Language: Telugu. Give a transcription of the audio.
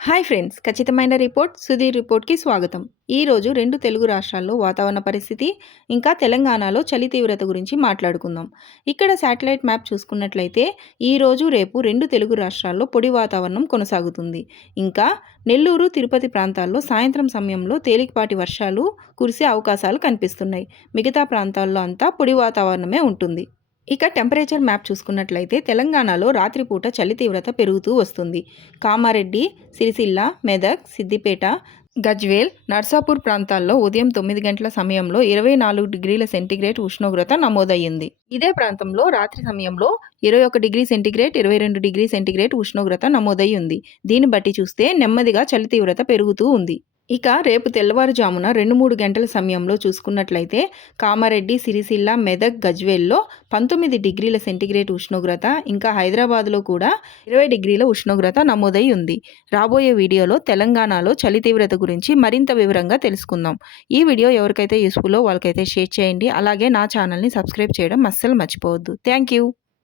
హాయ్ ఫ్రెండ్స్, ఖచ్చితమైన రిపోర్ట్ సుధీర్ రిపోర్ట్కి స్వాగతం. ఈరోజు రెండు తెలుగు రాష్ట్రాల్లో వాతావరణ పరిస్థితి, ఇంకా తెలంగాణలో చలి తీవ్రత గురించి మాట్లాడుకుందాం. ఇక్కడ శాటిలైట్ మ్యాప్ చూసుకున్నట్లయితే ఈరోజు రేపు రెండు తెలుగు రాష్ట్రాల్లో పొడి వాతావరణం కొనసాగుతుంది. ఇంకా నెల్లూరు, తిరుపతి ప్రాంతాల్లో సాయంత్రం సమయంలో తేలికపాటి వర్షాలు కురిసే అవకాశాలు కనిపిస్తున్నాయి. మిగతా ప్రాంతాల్లో అంతా పొడి వాతావరణమే ఉంటుంది. ఇక టెంపరేచర్ మ్యాప్ చూసుకున్నట్లయితే తెలంగాణలో రాత్రిపూట చలి తీవ్రత పెరుగుతూ వస్తుంది. కామారెడ్డి, సిరిసిల్ల, మెదక్, సిద్దిపేట, గజ్వేల్, నర్సాపూర్ ప్రాంతాల్లో ఉదయం 9 గంటల సమయంలో 24 డిగ్రీల సెంటీగ్రేడ్ ఉష్ణోగ్రత నమోదయ్యింది. ఇదే ప్రాంతంలో రాత్రి సమయంలో 21 డిగ్రీ సెంటీగ్రేడ్, 22 డిగ్రీ సెంటీగ్రేడ్ ఉష్ణోగ్రత నమోదై ఉంది. దీన్ని బట్టి చూస్తే నెమ్మదిగా చలి తీవ్రత పెరుగుతూ ఉంది. ఇక రేపు తెల్లవారుజామున 2-3 గంటల సమయంలో చూసుకున్నట్లయితే కామారెడ్డి, సిరిసిల్ల, మెదక్, గజ్వేల్లో 19 డిగ్రీల సెంటీగ్రేడ్ ఉష్ణోగ్రత, ఇంకా హైదరాబాద్లో కూడా 20 డిగ్రీల ఉష్ణోగ్రత నమోదై ఉంది. రాబోయే వీడియోలో తెలంగాణలో చలి తీవ్రత గురించి మరింత వివరంగా తెలుసుకుందాం. ఈ వీడియో ఎవరికైతే యూస్ఫుల్లో వాళ్ళకైతే షేర్ చేయండి. అలాగే నా ఛానల్ని సబ్స్క్రైబ్ చేయడం అస్సలు మర్చిపోవద్దు. Thank you.